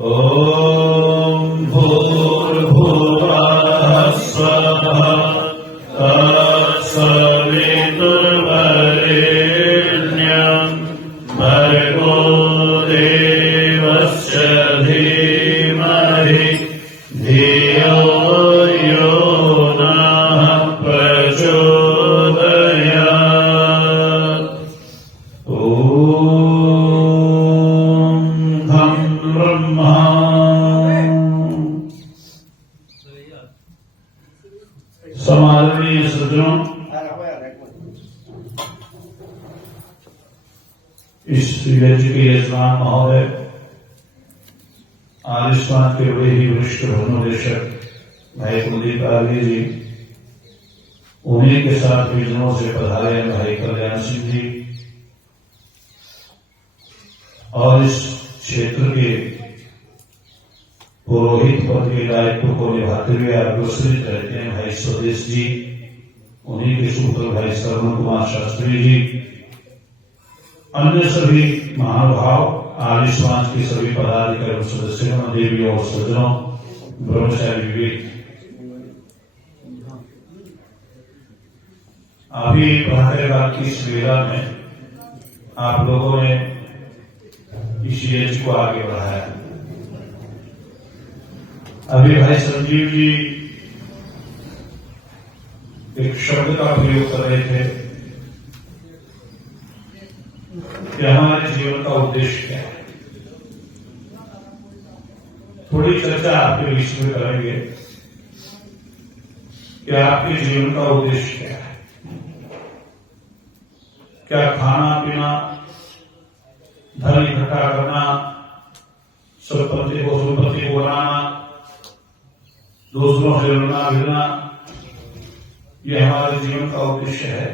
ॐ भूर्भुवः स्वः तत्सवितुर्वरेण्यं भर्गो देवस्य धीमहि धियो यो नः प्रचोदयात्। ब्रह्मा समादरणीय सज्जनों, इस यज्ञ के यजमान महोदय आयुष्मान के बड़े ही वरिष्ठ धर्मोदेशक भाई कुलदीप आर्य जी, उन्हीं के साथ विजनों से पधारे भाई कल्याण सिंह जी और इस क्षेत्र के पुरोहित पद के दायित्व को निभाते हुए अग्रसरित रहते हैं भाई स्वदेश जी, उन्हीं के सुपुत्र भाई श्रवण कुमार शास्त्री जी, अन्य सभी महानुभाव, आर्य समाज के सभी पदाधिकारी सदस्यों, देवियों और सज्जनों, ब्रह्मचारी विवेक, अभी प्रातःकाल की इस वेला में आप लोगों ने इस यज्ञ को आगे बढ़ाया। अभी भाई संजीव जी एक शब्द का प्रयोग कर रहे थे कि हमारे जीवन का उद्देश्य क्या है। थोड़ी चर्चा आपके बीच में करेंगे कि आपके जीवन का उद्देश्य क्या है। क्या खाना पीना, धन इकट्ठा करना, संपत्ति को बनाना, दूसरों से लड़ना भिड़ना, ये हमारे जीवन का उद्देश्य है।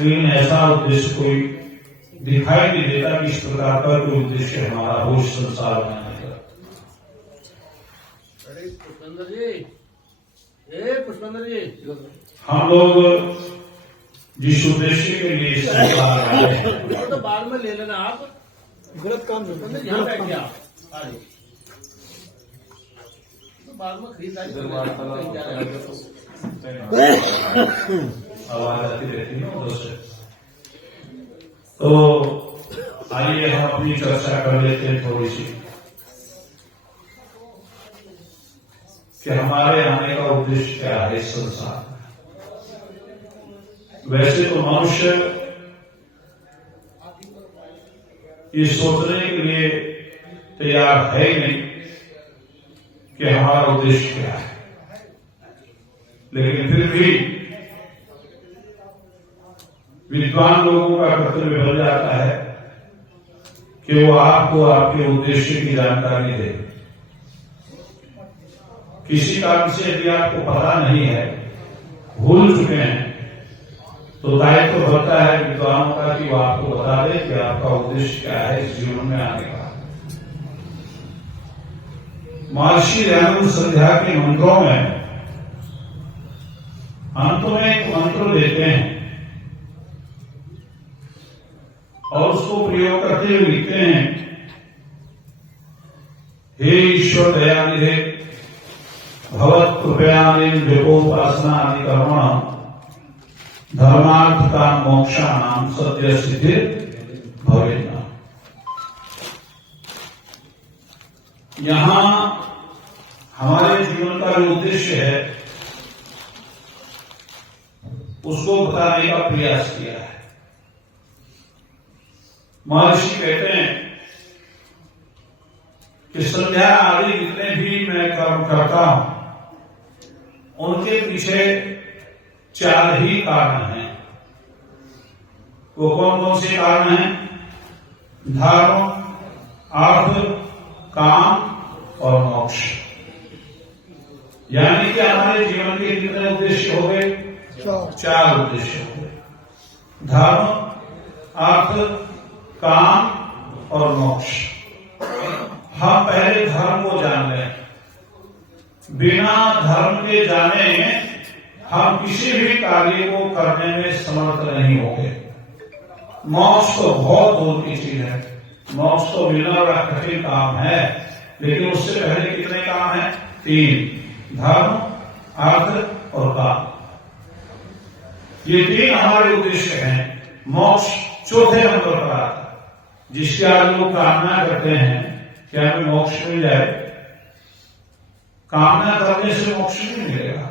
लेकिन ऐसा उद्देश्य कोई दिखाई नहीं देता कि इस प्रकार का कोई उद्देश्य हमारा हो इस संसार में आने का। पुष्पेंद्र जी, हम लोग जिस उद्देश्य के लिए इस संसार में आए हैं, तो बाद में ले लेना आप। गलत काम यहाँ बैठ गया तो बाद में खरीदारी आवाज आती रहती है उधर से। तो आइए हम अपनी चर्चा कर लेते हैं थोड़ी सी कि हमारे आने का उद्देश्य क्या है इस संसार में। वैसे तो मनुष्य ये सोचने के लिए तैयार है ही नहीं कि हमारा उद्देश्य क्या है, लेकिन फिर भी विद्वान लोगों का कर्तव्य बन जाता है कि वो आपको आपके उद्देश्य की जानकारी दे। किसी कारण से यदि आपको पता नहीं है, भूल चुके हैं, तो दायित्व बनता है विद्वानों का कि वो आपको बता दे कि आपका उद्देश्य क्या है इस जीवन में आने का। महर्षि दयानंद संध्या के मंत्रों में अंत में एक मंत्र देते हैं और उसको प्रयोग करते हुए लिखते हैं, हे ईश्वर दयानिधे भवत् कृपयानेन जपोपासना आदि कर्मण धर्मार्थ काम मोक्षाणाम सत्य सिद्धि भवेन्न। यहां हमारे जीवन का जो उद्देश्य है उसको बताने का प्रयास किया है। महर्षि कहते हैं कि संध्या आदि जितने भी मैं कर्म करता हूं उनके पीछे 4 ही कारण हैं। वो कौन कौन से कारण हैं? धर्म, अर्थ, काम और मोक्ष। यानी कि हमारे जीवन के कितने उद्देश्य हो गए? 4 उद्देश्य हो गए। धर्म, अर्थ, काम और मोक्ष। हम पहले धर्म को जान लें। बिना धर्म के जाने हम किसी भी कार्य को करने में समर्थ नहीं होंगे। मोक्ष तो बहुत दूर की चीज है। मोक्ष तो मिलना बड़ा कठिन काम है, लेकिन उससे पहले कितने काम हैं? 3, धर्म, अर्थ और काम। ये 3 हमारे उद्देश्य हैं। मोक्ष चौथे नंबर पर आता है, जिसके आज लोग कामना करते हैं कि हमें मोक्ष मिल जाए। कामना करने से मोक्ष नहीं मिलेगा,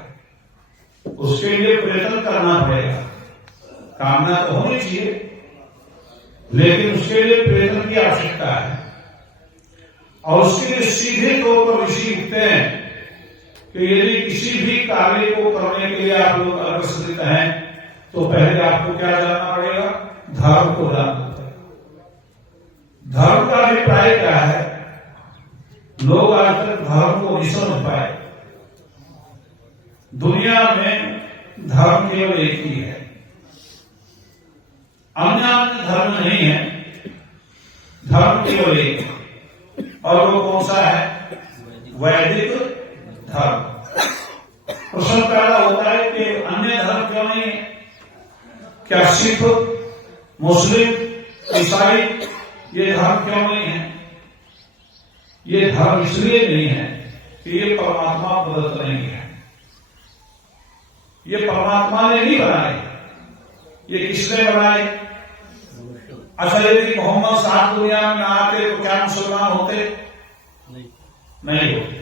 उसके लिए प्रयत्न करना पड़ेगा। कामना तो होनी चाहिए, लेकिन उसके लिए प्रयत्न की आवश्यकता है। और उसके लिए सीधे तौर पर ऋषि लिखते हैं कि यदि किसी भी कार्य को करने के लिए आप लोग अग्रसर हैं, तो पहले आपको क्या जानना पड़ेगा? धर्म को जानना पड़ेगा। धर्म का अभिप्राय क्या है? लोग आज तक धर्म को नहीं समझ पाए। दुनिया में धर्म केवल एक ही है, अन्य धर्म नहीं है। धर्म केवल एक है, और वो कौन सा है? वैदिक धर्म। प्रश्न पैदा होता है कि अन्य धर्म क्यों नहीं है? क्या सिख, मुस्लिम, ईसाई ये धर्म क्यों नहीं है? ये धर्म इसलिए नहीं है कि ये परमात्मा प्रदत्त नहीं है। ये परमात्मा ने नहीं बनाए, ये किसने बनाए? अच्छा, यदि मोहम्मद साहब दुनिया में ना आते तो क्या मुसलमान होते? नहीं होते।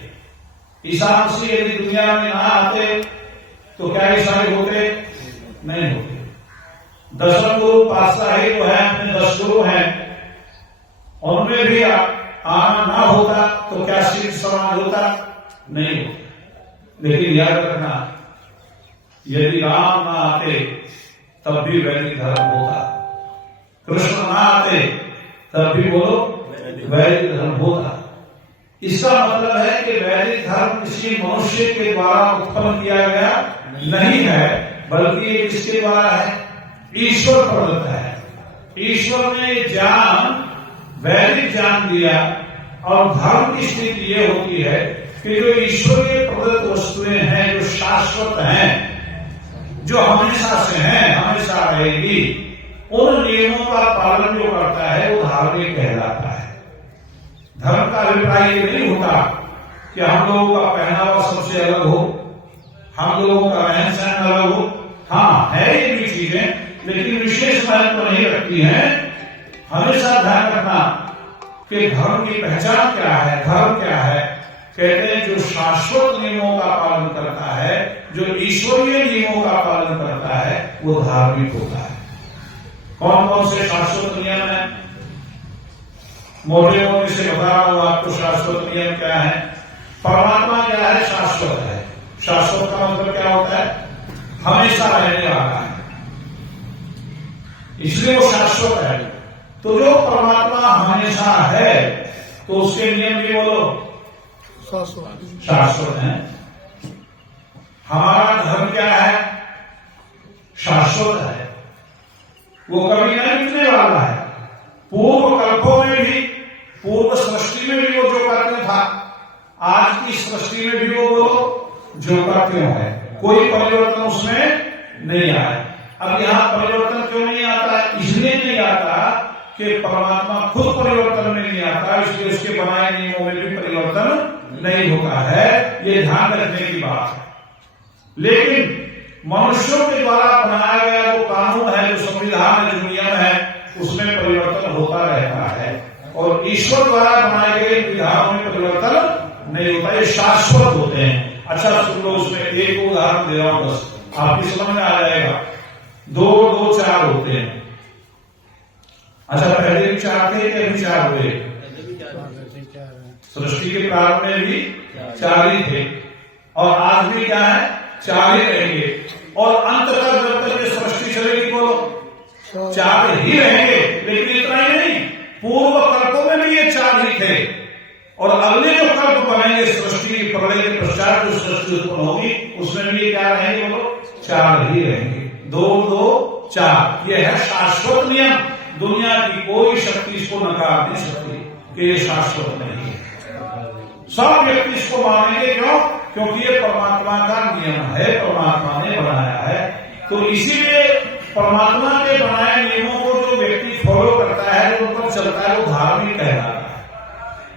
ईसा मसीह यदि दुनिया में ना आते तो क्या ईसाई होते? नहीं होते। दशम गुरु पातशाही जो है, अपने 10 गुरु हैं, उनमें भी आना ना होता तो क्या सिख समाज होता? नहीं होता। लेकिन याद रखना, यदि राम ना आते तब भी वैदिक धर्म होता, कृष्ण ना आते तब भी बोलो वैदिक धर्म होता। इसका मतलब है कि वैदिक धर्म किसी मनुष्य के द्वारा उत्पन्न किया गया नहीं है, बल्कि ये किसके द्वारा है? ईश्वर प्रदत्त है। ईश्वर ने ज्ञान, वैदिक ज्ञान दिया। और धर्म की स्थिति ये होती है कि जो ईश्वरीय प्रदत्त वस्तुएं हैं, जो शाश्वत हैं, जो हमेशा से हैं, हमेशा रहेगी, उन नियमों का पालन जो करता है वो धार्मिक कहलाता है। धर्म का अभिप्राय ये नहीं होता कि हम लोगों का पहनावा सबसे अलग हो, हम लोगों का रहन सहन अलग हो। हाँ, है ये भी चीजें, लेकिन विशेष महत्व नहीं रखती हैं। हमेशा ध्यान रखना कि धर्म की पहचान क्या है, धर्म क्या है। कहते हैं जो शाश्वत नियमों का पालन करता है, जो ईश्वरीय नियमों का पालन करता है, वो धार्मिक होता है। कौन कौन से शाश्वत नियम है? मोटे मोटे से बता रहा हूं आपको। शाश्वत नियम क्या है? परमात्मा क्या है? शाश्वत है। शाश्वत का मतलब क्या होता है? हमेशा रहने वाला है, इसलिए वो शाश्वत है। तो जो परमात्मा हमेशा है, तो उसके नियम भी बोलो शाश्वत है। हमारा धर्म क्या है? शाश्वत है, वो कभी नहीं मिटने वाला है। पूर्व कल्पों में भी, पूर्व सृष्टि में भी वो जो करते था, आज की सृष्टि में भी वो जो करते है, कोई परिवर्तन उसमें नहीं आया। अब यहाँ परिवर्तन क्यों नहीं आता? इसलिए नहीं आता कि परमात्मा खुद परिवर्तन में नहीं आता, इसलिए उसके बनाए नियमों में भी परिवर्तन नहीं होता है। ये ध्यान रखने की बात है। लेकिन मनुष्यों के द्वारा बनाया गया जो कानून है, जो संविधान है, जो नियम है, उसमें परिवर्तन होता रहता है। और ईश्वर द्वारा बनाए गए विधानों में परिवर्तन नहीं होता, ये शाश्वत होते हैं। अच्छा सुन लो, उसमें एक उदाहरण दे रहा हूं, बस आपकी समझ में आ जाएगा। 2 2 4 होते हैं। अच्छा, पहले भी 4 थे कि अभी 4 हुए? सृष्टि के प्रारंभ में भी 4 ही थे, और आज भी क्या है? 4 ही रहेंगे। और अंत तक जब तक ये सृष्टि चलेगी बोलो 4 ही रहेंगे। लेकिन इतना ही नहीं, पूर्व कल्पों में भी ये 4 ही थे, और अगले जो कल्प बनेंगे सृष्टि प्रलय के पश्चात जो सृष्टि उत्पन्न होगी, उसमें भी क्या रहेंगे बोलो? 4 ही रहेंगे। 2 2 4 ये है शाश्वत नियम। दुनिया की कोई शक्ति इसको नकार नहीं सकती कि ये शाश्वत नहीं है। सब व्यक्ति इसको मानेंगे। क्यों? क्योंकि ये परमात्मा का नियम है, परमात्मा ने बनाया है। तो इसीलिए परमात्मा के बनाए नियमों को जो व्यक्ति फॉलो करता है, जो ऊपर चलता है वो धार्मिक कहलाता है।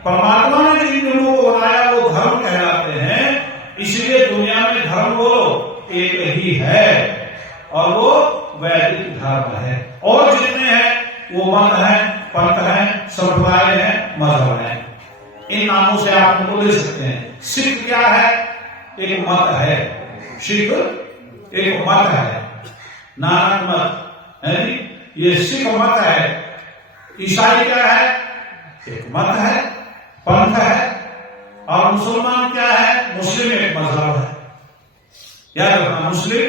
परमात्मा ने जिन नियमों को बनाया वो धर्म कहलाते हैं। इसलिए दुनिया में धर्म बोलो एक ही है और वो वैदिक धर्म है। और जितने हैं वो मत है, पंथ है, संप्रदाय है, मजहब है। इन नामों से आप उनको ले सकते हैं। सिख क्या है? एक मत है। सिख एक मत है, नानक मत है जी, ये सिख मत है। ईसाई क्या है? एक मत है, पंथ है। और मुसलमान क्या है? मुस्लिम एक मजहब है। याद रखना, मुस्लिम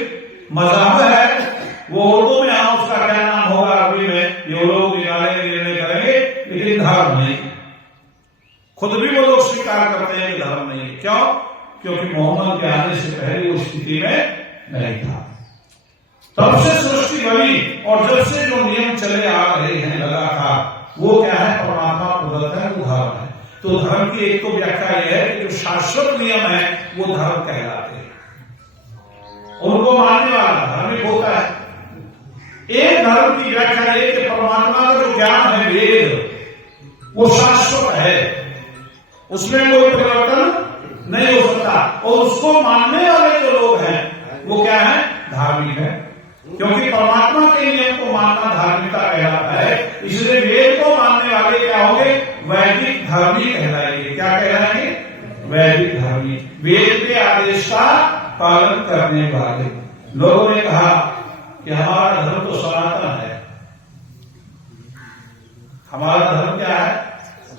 मजहब है। वो उर्दू में हाँ उसका क्या नाम होगा, अरबी में ये लोग निर्णय करेंगे, लेकिन धर्म नहीं। खुद भी वो लोग स्वीकार करते हैं कि धर्म नहीं है। क्यों? क्योंकि मोहम्मद के आने से पहले वो स्थिति में नहीं था। तब से सृष्टि बनी और जब से जो नियम चले आ रहे हैं लगातार, वो क्या है? परमात्मा प्रदत्त है, वो धर्म है। तो धर्म की एक तो व्याख्या यह है कि जो शाश्वत नियम है वो धर्म कहलाते हैं। उनको मानने वाला धार्मिक होता है। एक धर्म की व्याख्या है कि परमात्मा का जो ज्ञान है, वेद, वो शाश्वत है, उसमें कोई परिवर्तन नहीं हो सकता। और उसको मानने वाले जो लोग हैं वो क्या है? धार्मिक है। क्योंकि परमात्मा के नियम को मानना धार्मिकता कहलाता है। इसलिए वेद को मानने वाले क्या होंगे? वैदिक धर्मी कहलाएंगे। क्या कहलाएंगे? वैदिक धर्मी। वेद के आदेश का पालन करने वाले। लोगों ने कहा कि हमारा धर्म तो सनातन है। हमारा धर्म क्या है?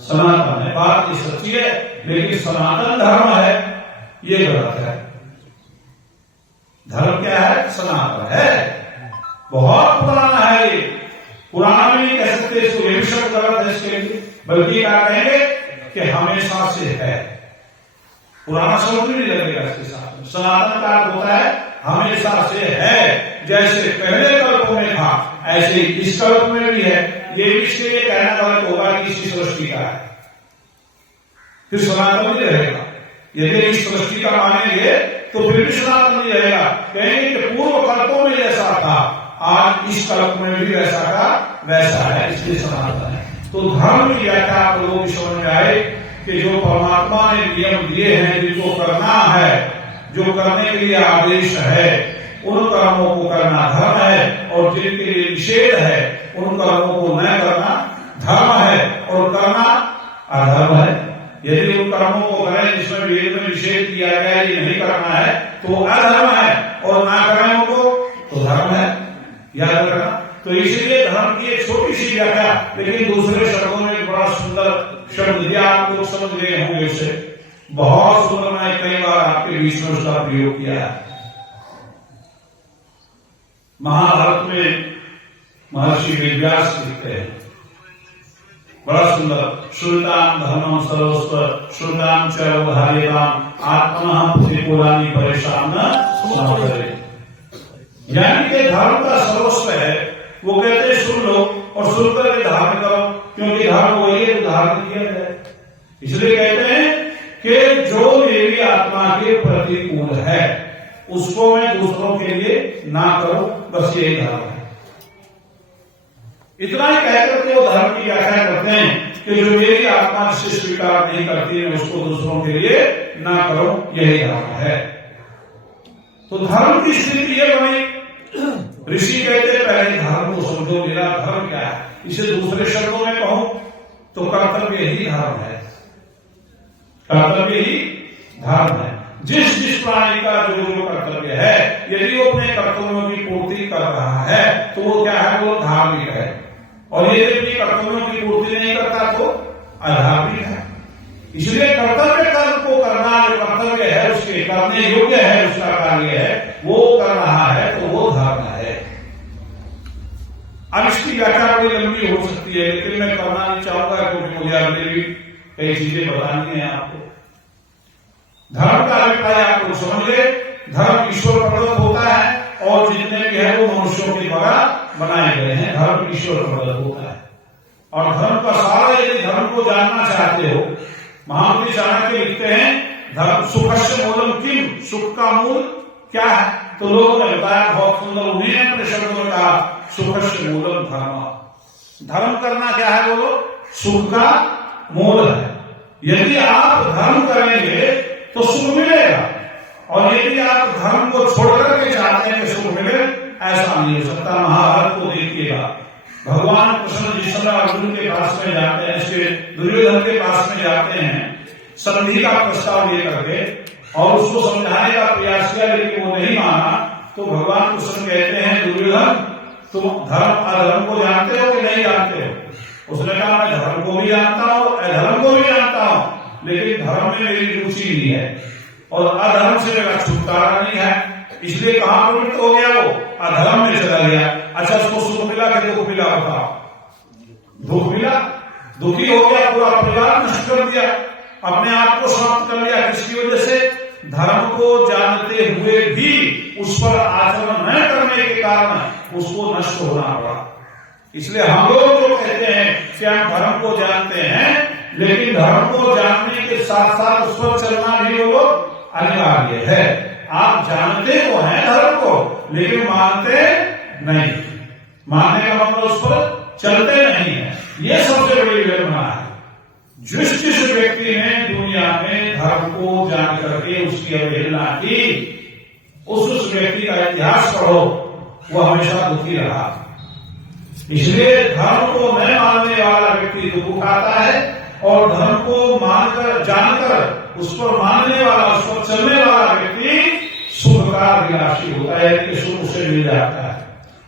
सनातन है। बात ये सच्ची है, लेकिन सनातन धर्म है ये गलत है। धर्म क्या है? सनातन है, बहुत पुराना है। ये पुराना भी नहीं कह सकते इसको, ये भी शब्द गलत है इसके लिए। बल्कि क्या कहेंगे कि हमेशा से है। पुराना शब्द भी नहीं लगेगा इसके साथ। सनातन का अर्थ होता है हमेशा से है। जैसे पहले कल्पों में था, ऐसे इस कल्प में भी है। ये भी इसके लिए कहना गलत होगा कि इसकी सृष्टि का है, फिर सनातन नहीं रहेगा। यदि इस सृष्टि का मानेंगे तो फिर भी सनातन नहीं रहेगा। कहेंगे कि पूर्व कल्पों में जैसा था, आज इस कल्प में भी वैसा का वैसा है, इसलिए सनातन है। तो धर्म की व्याख्या आप लोगों की समझ में आए कि जो परमात्मा ने नियम दिए हैं, जिनको करना है, जो करने के लिए आदेश है, उन कर्मों को करना धर्म है। और जिनके लिए निषेध है, उन कर्मों को न करना धर्म है और करना अधर्म है। यदि उन कर्मों को करें जिसमें वेद में निषेध किया गया ये नहीं करना है तो अधर्म है, और ना करें उनको तो धर्म है। याद रखना। तो इसीलिए धर्म की एक छोटी सी व्याख्या, लेकिन दूसरे शब्दों में एक बड़ा सुंदर शब्द दिया, आप लोग समझ गए होंगे उसे। बहुत सुंदर, मैं कई बार आपके बीच में उसका प्रयोग किया है। महाभारत में महर्षि वेदव्यास लिखते हैं, बड़ा सुंदर, श्रुताम धर्मम सर्वस्व श्रुताम च उदाहरेताम आत्मनः प्रतिकूलानि परेशान न करे। यानी कि धर्म का सर्वस्व है। वो कहते हैं सुन लो और सुनकर के धारण करो, क्योंकि धर्म वही है जो धारण किया जाए। इसलिए कहते हैं कि जो मेरी आत्मा के प्रतिकूल है उसको मैं दूसरों के लिए ना करूं, बस यही धर्म है। इतना ही कहकर के वो धर्म की व्याख्या करते हैं कि जो मेरी आत्मा से स्वीकार नहीं करती है उसको दूसरों के लिए ना करो, यही धर्म है। तो धर्म की स्थिति ये बनी। ऋषि कहते पहले धर्म को समझो, मेरा धर्म क्या है। इसे दूसरे शब्दों में कहूं तो कर्तव्य ही धर्म है। कर्तव्य ही धर्म है। जिस जिस प्राणी का जो जो कर्तव्य है, यदि वो अपने कर्तव्यों की पूर्ति कर रहा है तो वो क्या है? वो धार्मिक है। और यदि अपनी कर्तव्यों की पूर्ति नहीं करता तो अधार्मिक है। इसलिए कर्तव्य कर्म को करना, जो कर्तव्य है उसके करने योग्य है, उसका कार्य है, वो कर रहा है तो वो धर्म है। अब इसकी व्याख्या बड़ी लंबी हो सकती है, लेकिन मैं करना नहीं चाहूंगा क्योंकि मुझे अगले भी कई चीजें बतानी है आपको। धर्म का अभिप्राय आप लोग समझ गए। धर्म ईश्वर प्रदत्त होता है और जितने भी है वो मनुष्यों के द्वारा बनाए गए हैं। धर्म ईश्वर प्रदत्त होता है। और धर्म का सारा, यदि धर्म को जानना चाहते हो, महामती चाणक्य लिखते हैं धर्म सुखस्य मूलम किम, सुख का मूल क्या है? तो लोगों ने बताया बहुत सुंदर, उन्हीं ने अपने शब्दों में कहा सुखस्य मूलम धर्म। धर्म करना क्या है बोलो? सुख का मूल है। यदि आप धर्म करेंगे तो सुख मिलेगा, और यदि आप धर्म को छोड़कर के चाहते हैं कि सुख मिले, ऐसा नहीं हो सकता। महाभारत को देखिएगा, भगवान कृष्ण जिस समय अर्जुन के पास में जाते हैं, इसके दुर्योधन के पास में जाते हैं संधि का प्रस्ताव लेकर के, और उसको समझाने का प्रयास किया लेकिन वो नहीं माना, तो भगवान कृष्ण कहते हैं दुर्योधन तुम धर्म अधर्म को जानते हो कि नहीं जानते हो? उसने कहा मैं धर्म को भी जानता हूँ अधर्म को भी जानता हूँ, लेकिन धर्म में मेरी रुचि नहीं है और अधर्म से मेरा छुटकारा नहीं है, इसलिए कहां प्रवृत्त हो गया? वो अधर्म में चला गया। अच्छा, उसको सुख मिला कि दुख मिला? बताओ। दुख मिला, दुखी हो गया, पूरा परिवार नष्ट कर दिया, अपने आप को समाप्त कर लिया। किसकी वजह से? धर्म को जानते हुए भी उस पर आचरण न करने के कारण उसको नष्ट होना पड़ा। इसलिए हम लोग जो कहते हैं कि हम धर्म को जानते हैं, लेकिन धर्म को जानने के साथ साथ उस पर चलना भी वो अनिवार्य है। आप जानते तो हैं धर्म को, लेकिन मानते नहीं। मानने का मतलब उस पर चलते नहीं है, ये सबसे बड़ी विडंबना है। जिस व्यक्ति ने दुनिया में धर्म को जान करके उसकी अवहेलना की, उस व्यक्ति का इतिहास पढ़ो, वो हमेशा दुखी रहा। इसलिए धर्म को न मानने वाला व्यक्ति दुख उठाता है, और धर्म को मानकर जानकर उस पर मानने वाला, उस पर चलने वाला व्यक्ति सुख का अभिलाषी होता है कि सुख उसे मिल जाता है,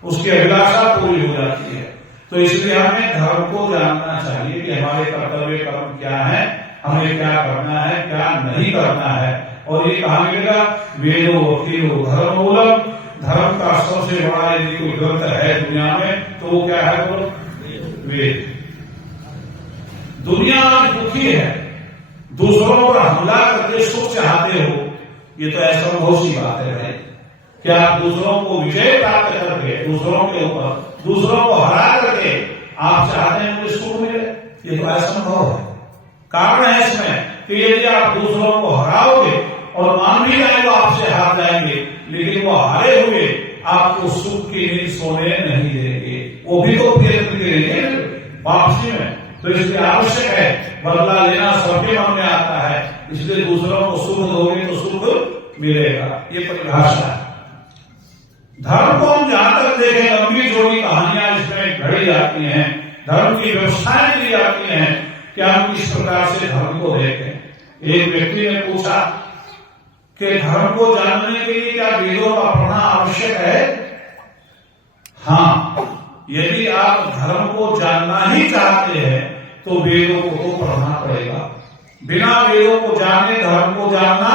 उसकी अभिलाषा पूरी हो जाती है। तो इसलिए हमें धर्म को जानना चाहिए कि हमारे कर्तव्य कर्म क्या है, हमें क्या करना है, क्या नहीं करना है। और ये कहा मिलेगा? वेदो वकीलो धर्म मूलम। धर्म का सबसे बड़ा यदि कोई ग्रंथ है दुनिया में तो वो क्या है? बोलो, वेद। दुनिया दुखी है, दूसरों पर हमला करके सुख चाहते हो, ये तो ऐसा बहुत सी बात है भाई। क्या आप दूसरों को विजय प्राप्त करके, दूसरों के ऊपर, दूसरों को हरा करके आप चाहते हैं मुझे सुख मिले? ये तो असंभव है। कारण है इसमें कि यदि आप दूसरों को हराओगे और मान भी जाए तो आपसे हार जाएंगे, लेकिन वो हारे हुए आपको सुख की नींद सोने नहीं देंगे, वो भी तो प्रयत्न करेंगे वापसी में। तो इसलिए आवश्यक है, बदला लेना सबके मन में आता है, इसलिए दूसरों को सुख दोगे तो सुख मिलेगा, ये परिभाषा है। धर्म को हम जहां तक देखें, लंबी जोड़ी कहानियां इसमें घड़ी जाती हैं, धर्म की व्यवस्थाएं दी जाती हैं कि हम किस प्रकार से धर्म को देखें। एक व्यक्ति ने पूछा कि धर्म को जानने के लिए क्या वेदों का पढ़ना आवश्यक है? हाँ, यदि आप धर्म को जानना ही चाहते हैं तो वेदों को तो पढ़ना पड़ेगा। बिना वेदों को जाने धर्म को जानना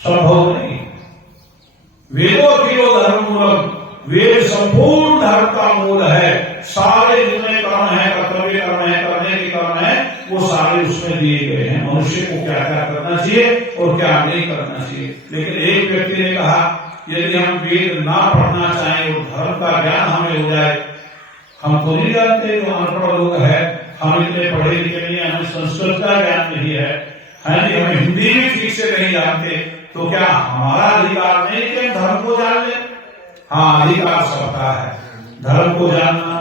संभव नहीं। वेदों की वो धर्म मूलम, वेद संपूर्ण धर्म का मूल है। सारे जितने कर्म है, कर्तव्य कर्म है, करने के कर्म है, वो सारे उसमें दिए गए हैं। मनुष्य को क्या क्या करना चाहिए और क्या नहीं करना चाहिए। लेकिन एक व्यक्ति ने कहा यदि हम वेद ना पढ़ना चाहें और धर्म का ज्ञान हमें हो जाए, हम तो नहीं जानते, जो अनपढ़ लोग हैं, हम इतने पढ़े लिखे नहीं है, हमें संस्कृत का ज्ञान नहीं है, हमें हिंदी भी ठीक से नहीं जानते, तो क्या हमारा अधिकार नहीं कि धर्म को जान ले? हाँ, अधिकार सबका है धर्म को जानना।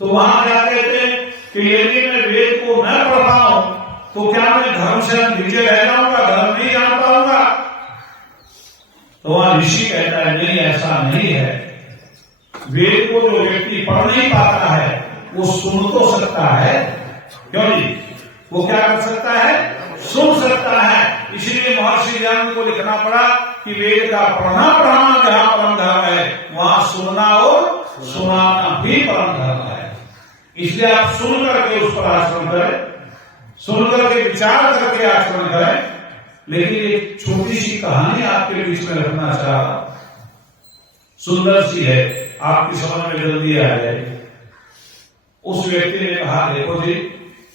तो वहां क्या कहते हैं कि यदि मैं वेद को न पढ़ पाऊं तो क्या मैं धर्म से नीचे रह जाऊंगा, धर्म नहीं जान पाऊंगा? तो वहां ऋषि कहता है नहीं, ऐसा नहीं है। वेद को जो व्यक्ति पढ़ नहीं पाता है वो सुन तो सकता है, क्यों नहीं? वो क्या कर सकता है? सुन सकता है। इसलिए महर्षि ज्ञान को लिखना पड़ा कि वेद का पढ़ना पढ़ाना जहां परम धर्म है, वहां सुनना और सुनाना भी परम धर्म है। इसलिए आप सुन करके उस पर आचरण करें, सुन करके विचार करके आचरण करें। लेकिन एक छोटी सी कहानी आपके बीच में रखना चाह रहा, सुंदर सी है, आपकी समझ में जल्दी आ जाएगी। उस व्यक्ति ने कहा देखो जी,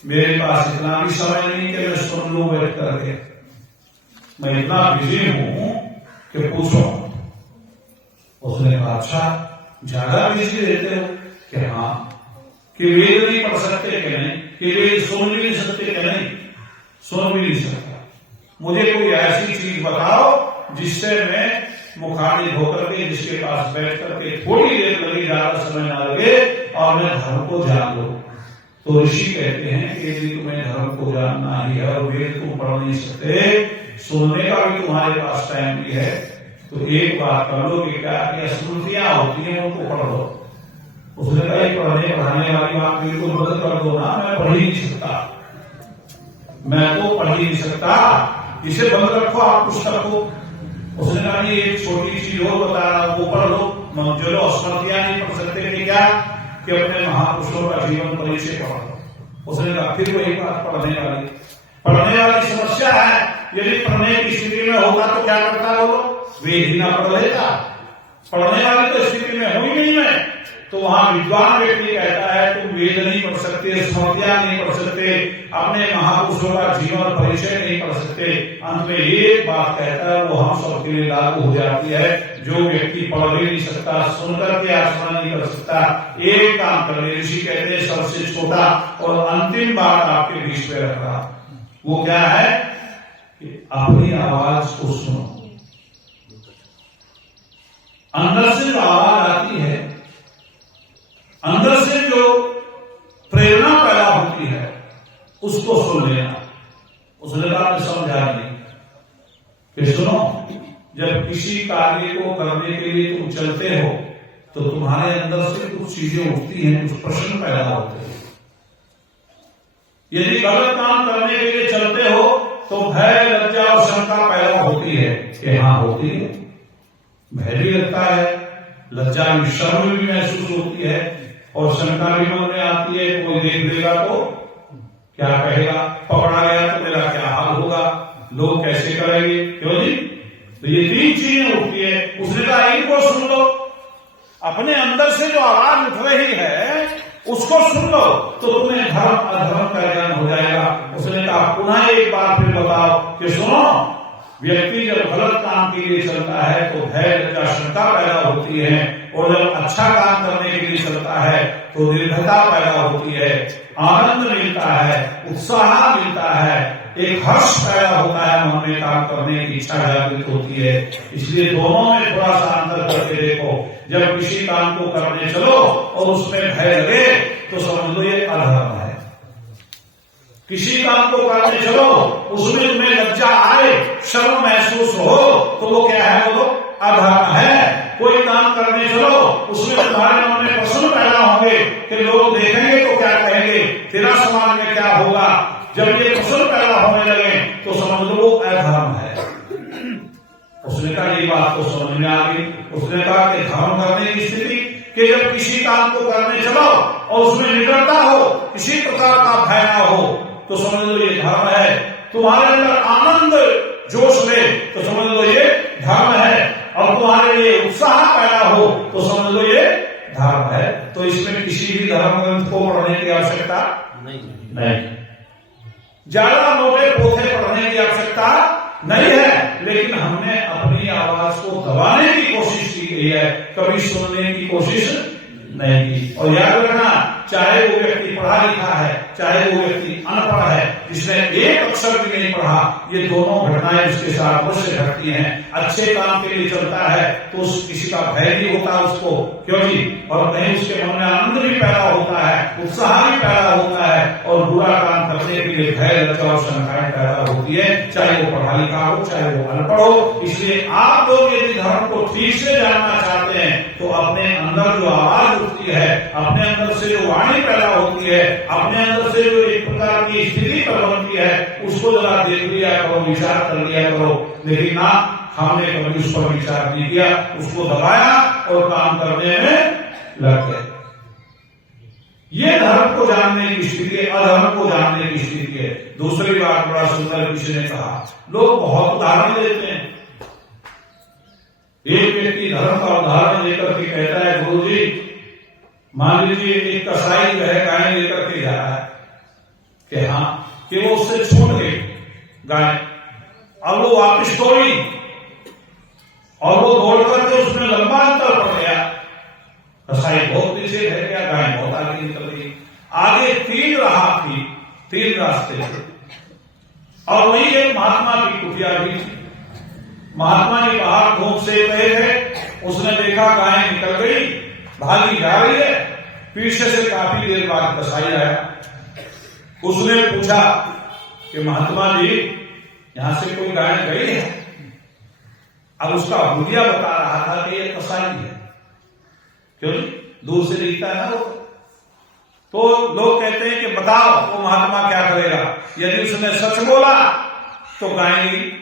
मेरे पास इतना भी समय नहीं कि मैं सुन लूं बैठ करके, मैं इतना बिजी हूं कि पूछो। उसने कहा अच्छा, ज्यादा बिजी रहते हो? कि हाँ। कि वेद नहीं पढ़ सकते कि नहीं? कि वेद सुन भी नहीं सकते कि नहीं? सुन भी नहीं सकता। मुझे कोई ऐसी चीज बताओ जिससे मैं मुखातिब होकर के, जिसके पास बैठ करके थोड़ी देर लगे, ज्यादा समय ना लगे और मैं धर्म को जान लूं। तो ऋषि कहते हैं कि यदि तुम्हें धर्म को जानना ही है और वेद तुम पढ़ नहीं सकते, सुनने का भी तुम्हारे पास टाइम भी है, तो एक बात कर लो कि क्या स्मृतियां होती हैं उनको पढ़ लो। उसने कहा पढ़ने पढ़ाने वाली बात बिल्कुल बंद कर दो ना, मैं पढ़ ही नहीं सकता, मैं तो पढ़ ही नहीं सकता, इसे बंद रखो आप पुस्तक को। उसने कहा ये एक छोटी चीज हो बता रहा हूं, वो पढ़ लो। जो लोग स्मृतियां नहीं पढ़ सकते थे क्या कि अपने महापुरुषों का जीवन परिचय पढ़ो। उसने कहा फिर वही बात पढ़ने वाली समस्या है। यदि पढ़ने की स्थिति में होता तो क्या करता वो लोग, वेद ही ना पढ़ लेता। पढ़ने वाली तो स्थिति में हुई नहीं मैं, तो वहां विद्वान व्यक्ति कहता है तुम वेद नहीं पढ़ सकते, स्मृतियां नहीं पढ़ सकते, अपने महापुरुषों का जीवन परिचय नहीं पढ़ सकते। अंत में एक बात कहता है वो हम सबके लिए लागू हो जाती है, जो व्यक्ति पढ़ भी नहीं सकता, सुनकर के आचरण नहीं कर सकता, एक काम कर ले। ऋषि कहते हैं सबसे छोटा और अंतिम बात आपके बीच में रख रहा, वो क्या है कि अपनी आवाज को सुनो। अंदर से जो आवाज आती है, अंदर से जो प्रेरणा पैदा होती है, उसको सुन लेना। उसने बात समझा नहीं कि सुनो, जब किसी कार्य को करने के लिए तुम चलते हो तो तुम्हारे अंदर से कुछ चीजें उठती हैं, कुछ प्रश्न पैदा होते हैं। यदि गलत काम करने के लिए चलते हो तो भय, लज्जा और शंका पैदा होती है कि हाँ होती है, भय भी लगता है, लज्जा भी, शर्म भी महसूस होती है और शंका भी मन में आती है, कोई देख लेगा तो क्या कहेगा, पकड़ा गया तो मेरा क्या हाल होगा, लोग कैसे करेंगे, क्यों जी। तो ये तीन चीजें उठती है। उसने कहा इनको सुन लो, अपने अंदर से जो आवाज उठ रही है उसको सुन लो तो तुम्हें धर्म अधर्म का ज्ञान हो जाएगा। उसने कहा पुनः एक बार फिर बताओ कि सुनो, व्यक्ति जब गलत काम के लिए चलता है तो भय, लज्जा, शंका पैदा होती है, और जब अच्छा काम करने के लिए चलता है तो निर्भयता पैदा होती है, आनंद मिलता है, उत्साह मिलता है, एक हर्ष पैदा होता है, मन में काम करने की इच्छा जागृत होती है। इसलिए दोनों में थोड़ा सा अंतर करके देखो। जब किसी काम को करने चलो और उसमें भय लगे तो समझ लो ये अधर्म है। किसी काम को करने चलो उसमें तुम्हें लज्जा आए, शर्म महसूस हो तो वो क्या है, वो अधर्म है। कोई काम करने चलो उसमें तुम्हारे मन में प्रश्न पैदा होंगे कि लोग देखेंगे तो क्या कहेंगे, तेरा समाज में क्या होगा, जब ये प्रश्न पैदा होने लगे तो समझ लो वो अधर्म है। उसने कहा ये बात तो समझ में आ गई। उसने कहा कि धर्म करने की स्थिति कि जब किसी काम को करने चलो और उसमें निडरता हो, किसी प्रकार का भय ना हो तो समझ लो ये धर्म है। तुम्हारे अंदर आनंद जोश ले तो समझ लो ये धर्म है, और तुम्हारे लिए उत्साह पैदा हो तो समझ लो ये धर्म है। तो इसमें किसी भी धर्म ग्रंथ को पढ़ने की आवश्यकता नहीं, ज्यादा मोटे पोथे पढ़ने की आवश्यकता नहीं है, लेकिन हमने अपनी आवाज को दबाने की कोशिश की है, कभी सुनने की कोशिश नहीं की। और याद रखना, चाहे वो व्यक्ति पढ़ा लिखा है, चाहे वो व्यक्ति अनपढ़ है, जिसने एक अक्षर भी नहीं पढ़ा, ये दोनों घटनाएं उसके साथ अवश्य घटती हैं। अच्छे काम के लिए चलता है तो किसी का भय नहीं होता उसको, क्यों जी, और कहीं उसके मन में आनंद भी पैदा होता है, उत्साह भी पैदा होता है, और बुरा काम करने के लिए भय, लज्जा और शंकाएं पैदा होती है, चाहे वो पढ़ा लिखा हो चाहे वो अनपढ़ हो। इसलिए आप लोग यदि धर्म को ठीक से जानना चाहते हैं तो अपने अंदर जो आवाज उठती है, अपने अंदर से जो वाणी पैदा होती है, अपने अंदर से जो एक प्रकार की स्थिति बनती है, उसको जरा देख लिया करो, विचार कर लिया करो। लेकिन ना, हमने कभी उस पर विचार नहीं किया, उसको दबाया और काम करने में लग गए। ये धर्म को जानने की स्थिति है, अधर्म को जानने की स्थिति है। दूसरी बात बड़ा सुंदर किसी ने कहा, लोग बहुत उदाहरण देते हैं। एक व्यक्ति धर्म का उदाहरण लेकर के कहता है, गुरु जी मान लीजिए एक कसाई जो है गाय लेकर के जा रहा है कि हाँ कि वो उससे छूट गई गाय, अब वो वापिस दौड़ी और वो दौड़ करके उसमें लंबा अंतर पड़ गया। कसाई बहुत पीछे रह गया, गाय बहुत आगे निकल गई। आगे तीन रास्ते थे और वही एक महात्मा की कुटिया भी थी। महात्मा जी बाहर धूप से गए थे, उसने देखा गाय निकल गई, भागी जा रही है। पीछे से काफी देर बाद कसाई आया, उसने पूछा कि महात्मा जी यहां से कोई गाय गई है? अब उसका हुलिया बता रहा था कि ये कसाई है। क्यों? दूर से दिखता है ना वो। तो लोग कहते हैं कि बताओ वो महात्मा क्या करेगा? यदि उसने सच बोला तो गाय की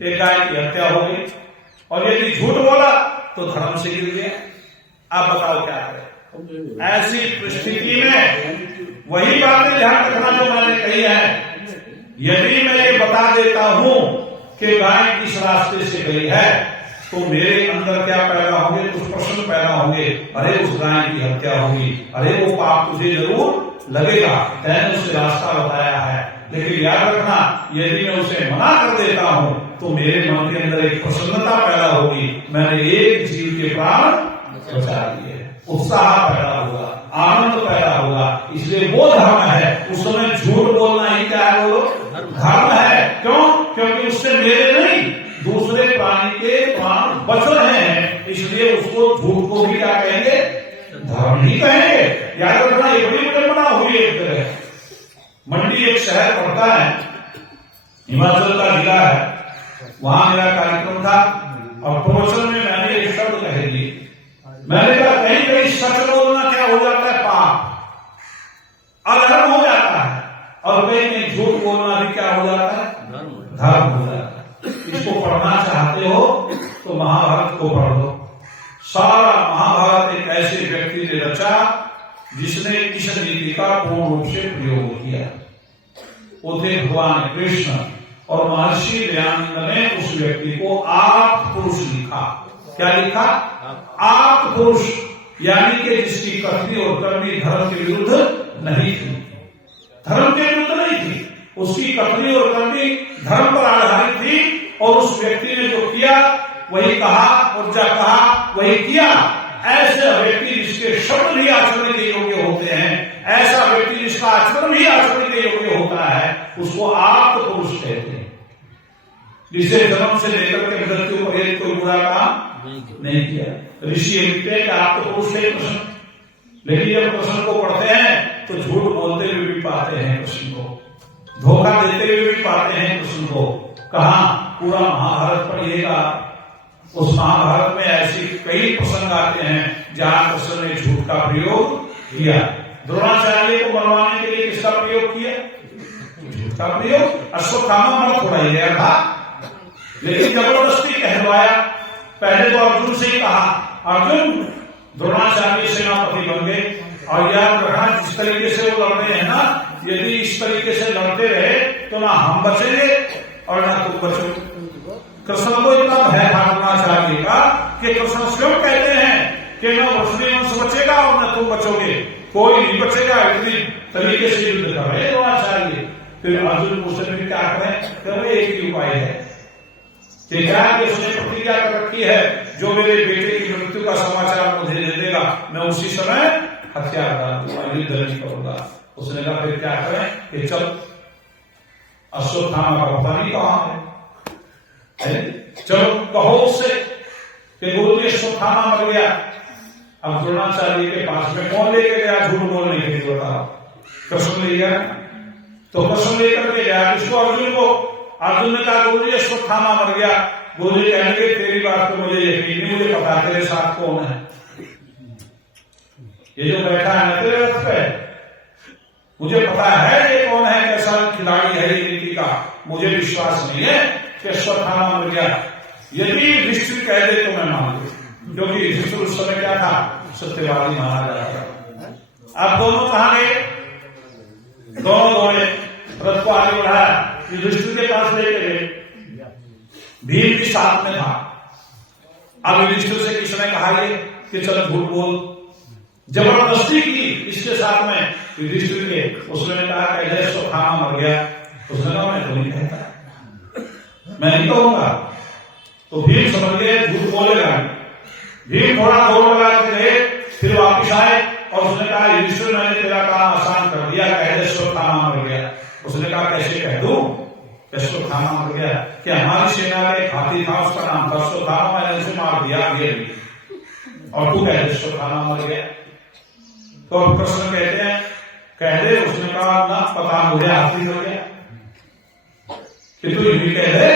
हत्या हो गई, और यदि झूठ बोला तो धर्म से गिर गया। आप बताओ क्या करें? ऐसी परिस्थिति में वही बातें ध्यान रखना जो मैंने कही है। यदि मैं ये बता देता हूं कि गाय किस रास्ते से गई है, तो मेरे अंदर क्या पैदा होंगे? कुछ प्रश्न पैदा होंगे। अरे उस गाय की हत्या होगी, अरे वो पाप तुझे जरूर लगेगा, मैंने उसे रास्ता बताया है। लेकिन याद रखना, यदि मैं उसे मना कर देता हूं तो मेरे मन के अंदर एक प्रसन्नता पैदा होगी, मैंने एक जीव के प्राण बचा दिए, उत्साह पैदा होगा, आनंद पैदा होगा। इसलिए वो धर्म है। उस समय झूठ बोलना ही क्या है? बोलो, धर्म है। क्यों? क्योंकि उससे मेरे नहीं, दूसरे प्राणी के प्राण बच रहे हैं, इसलिए उसको झूठ को भी क्या कहेंगे? धर्म ही कहेंगे। याद रखना, ये बड़ी विडंबना हुई एक तरह। मंडी एक शहर पड़ता है, हिमाचल का जिला है। वहां मेरा कार्यक्रम था और प्रवचन में मैंने एक शब्द कह दी। मैंने कहा कहीं कहीं सच बोलना क्या हो जाता है? पाप, अधर्म हो जाता है, और कहीं कहीं झूठ बोलना भी क्या हो जाता है? धर्म हो जाता है। इसको पढ़ना चाहते हो तो महाभारत को पढ़ दो। सारा महाभारत एक ऐसे व्यक्ति ने रचा जिसने इस नीति का पूर्ण रूप से प्रयोग किया। वो थे भगवान कृष्ण, और महर्षि दयानंद ने उस व्यक्ति को आप पुरुष लिखा। क्या लिखा? आप पुरुष, यानी कि जिसकी कथनी और करनी धर्म के विरुद्ध नहीं थी, धर्म के विरुद्ध नहीं थी, उसकी कथनी और करनी धर्म पर आधारित थी। और उस व्यक्ति ने जो किया वही कहा, और जो कहा वही किया। ऐसे व्यक्ति जिसके शब्द भी आचरण के योग्य होते हैं, ऐसा व्यक्ति जिसका आचरण भी आचरण के योग्य होता है, उसको आप पुरुष कहते हैं। जिसे जन्म से लेकर के मृत्यु पर्यंत कोई बुरा काम नहीं किया। ऋषि लिखते हैं कि आप तो पुरुष है कृष्ण, लेकिन जब कृष्ण को पढ़ते हैं तो झूठ बोलते हुए भी पाते हैं कृष्ण को, धोखा देते हुए भी पाते हैं कृष्ण को। कहा? पूरा महाभारत पढ़िएगा, उस महाभारत में ऐसी कई प्रसंग आते हैं जहां कृष्ण ने झूठ का प्रयोग किया। द्रोणाचार्य को मरवाने के लिए किसका प्रयोग किया? झूठ का प्रयोग। अश्वत्थामा मर थोड़ा ही गया था, लेकिन जबरदस्ती कहलवाया। पहले तो अर्जुन से ही कहा, अर्जुन द्रोणाचार्य सेनापति बन गए, और याद रखना जिस तरीके से वो लड़ रहे हैं ना, यदि इस तरीके से लड़ते रहे तो ना हम बचेंगे और ना तुम बचोगे। कृष्ण को इतना भय था द्रोणाचार्य का कि कृष्ण स्वयं कहते हैं कि न वंश बचेगा और न तुम बचोगे, कोई नहीं बचेगा। इतनी तरीके से युद्ध कर रहे द्रोणाचार्य। फिर अर्जुन पूछते फिर क्या करें? तो एक ही उपाय है कि क्या कि उसने प्रतिज्ञा कर रखी है, जो मेरे बेटे की मृत्यु का समाचार मुझे दे देगा मैं उसी समय हत्या कर दूंगा, युद्ध नहीं करूंगा। उसने कहा फिर क्या करें? कि चल अश्वत्थामा का पता नहीं कहां है, चलो कहो उससे कि गुरु जी अश्वत्थामा मर गया। अब द्रोणाचार्य के पास में कौन लेके गया झूठ बोलने के लिए? बताओ। कृष्ण ले गया। तो कृष्ण लेकर के गया इसको अर्जुन को। अर्जुन ने कहा गुरु जी अश्वत्थामा मर गया। गुरु जी कहेंगे तेरी बात तो मुझे यकीन नहीं, मुझे पता तेरे साथ कौन है, ये जो बैठा है ना तेरे रथ पे, मुझे पता है ये कौन है, कैसा खिलाड़ी है ये नीति का। मुझे विश्वास नहीं है कि अश्वत्थामा मर गया। यदि युधिष्ठिर कह दे तो मैं मान लूं, क्योंकि युधिष्ठिर उस समय क्या था? सत्यवादी माना जाता था। अब दोनों कहां गए? दोनों दौड़े, रथ को आगे बढ़ाया, युधिष्ठिर के पास लेके गए। भीम भी साथ में था। अब युधिष्ठिर से किसने कहा ये कि चल झूठ बोल, जबरदस्ती की इसके साथ में युधिष्ठिर के। उसने कहा कि अश्वत्थामा मर गया। उसने कहा मैं तो नहीं कहता, मैं नहीं कहूंगा। तो भीम समझ गए झूठ बोलेगा। भीम थोड़ा दौड़ लगा के गए, फिर वापिस आए और उसने कहा युधिष्ठिर मैंने तेरा काम आसान कर दिया, कह दे अश्वत्थामा मर गया। उसने कहा कैसे कह दूं अश्वत्थामा मर गया? कि हमारी सेना का एक हाथी था, उसका नाम था अश्वत्थामा, मैंने उसे मार दिया और तू कह दे अश्वत्थामा मर गया। तो अब कृष्ण कहते हैं कह दे। उसने कहा ना पता मुझे हासिल हो गया कि तू यूं कह दे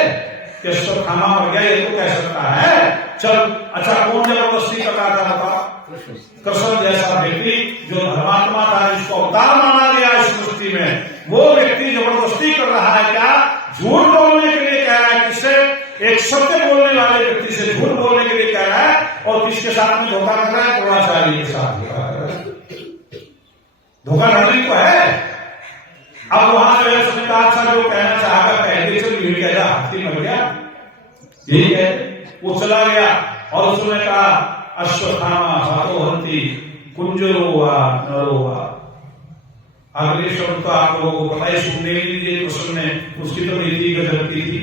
कि अश्वत्थामा मर गया, ये तो कह सकता है। चल अच्छा, कौन जबरदस्ती कर रहा था बता? कृष्ण जैसा व्यक्ति जो धर्मात्मा था, जिसको अवतार माना गया इस सृष्टि में, वो व्यक्ति जबरदस्ती कर रहा है क्या? झूठ बोलने के लिए कह रहा है। किससे? एक सत्य बोलने वाले व्यक्ति से झूठ बोलने के लिए कह रहा है। और किसके साथ में धोखा कर रहा है? द्रोणाचार्य के साथ धोखा करने को है। अब वहां से उसने कहा अच्छा जो कहना चाहेगा कह दे, चल यही कह जा, हाथी मर गया, यही कह। वो चला गया और उसने कहा अश्वत्थामा हाथो हंती कुंजरो वा नरो वा। अगले शब्द तो आप लोगों को पता ही, सुनने के लिए कृष्ण ने उसकी तो नीति गजब की थी।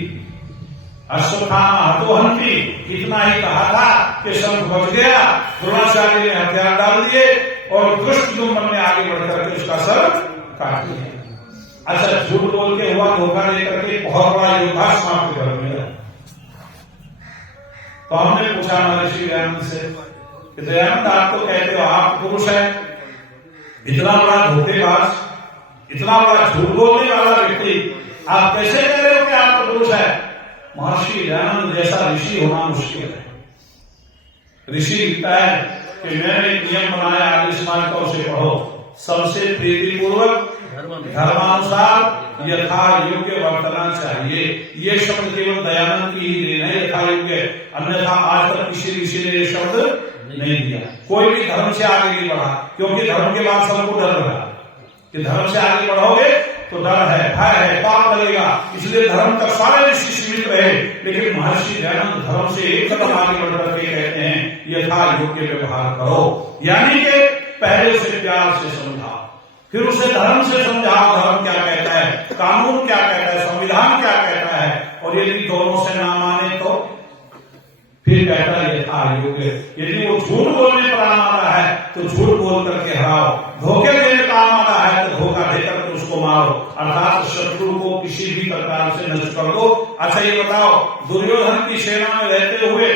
अश्वत्थामा हाथो हंती, इतना ही कहा था कि शंख बज गया, द्रोणाचार्य ने हथियार डाल दिए और कृष्ण दुम्मन ने आगे बढ़कर के उसका सर काट दिया। अच्छा, झूठ बोल के हुआ, धोखा देकर के बहुत बड़ा योद्धा समाप्त कर दिया। तो हमने पूछा महर्षि दयानंद से कि दयानंद आप तो कहते हो आप पुरुष है, इतना बड़ा धोखेबाज, इतना बड़ा झूठ बोलने वाला व्यक्ति, आप कैसे कह रहे हो कि आप तो पुरुष है? महर्षि दयानंद जैसा ऋषि होना मुश्किल है। ऋषि लिखता है कि मैंने एक नियम बनाया, आगे समाज का उसे पढ़ो। सबसे प्रीतिपूर्वक धर्मानुसार यथा योग्य वर्तना चाहिए। ये शब्द केवल दयानंद की ही देन है, यथा योग्य, अन्यथा आज तक किसी ऋषि ने ये शब्द नहीं दिया। कोई भी धर्म से आगे नहीं बढ़ा, क्योंकि धर्म के बाद सबको डर लगा कि धर्म से आगे बढ़ोगे तो डर है, भय है, पाप लगेगा, इसलिए धर्म तक सारे ऋषि सीमित रहे। लेकिन महर्षि दयानंद धर्म से एक कदम आगे बढ़ करके कहते हैं यथा योग्य व्यवहार करो, यानी कि पहले उसे प्यार से समझाओ, फिर उसे धर्म से समझाओ, धर्म क्या कहता है, कानून क्या कहता है, संविधान क्या कहता है। और यदि दोनों से ना माने तो फिर कहता है यथा योग्य। यदि वो झूठ बोलने पर आमादा है तो झूठ बोल करके हराओ, धोखे देने पर आमादा है तो धोखा देकर के उसको मारो, अर्थात शत्रु को किसी भी प्रकार से नष्ट कर दो। अच्छा ये बताओ, दुर्योधन की सेना में रहते हुए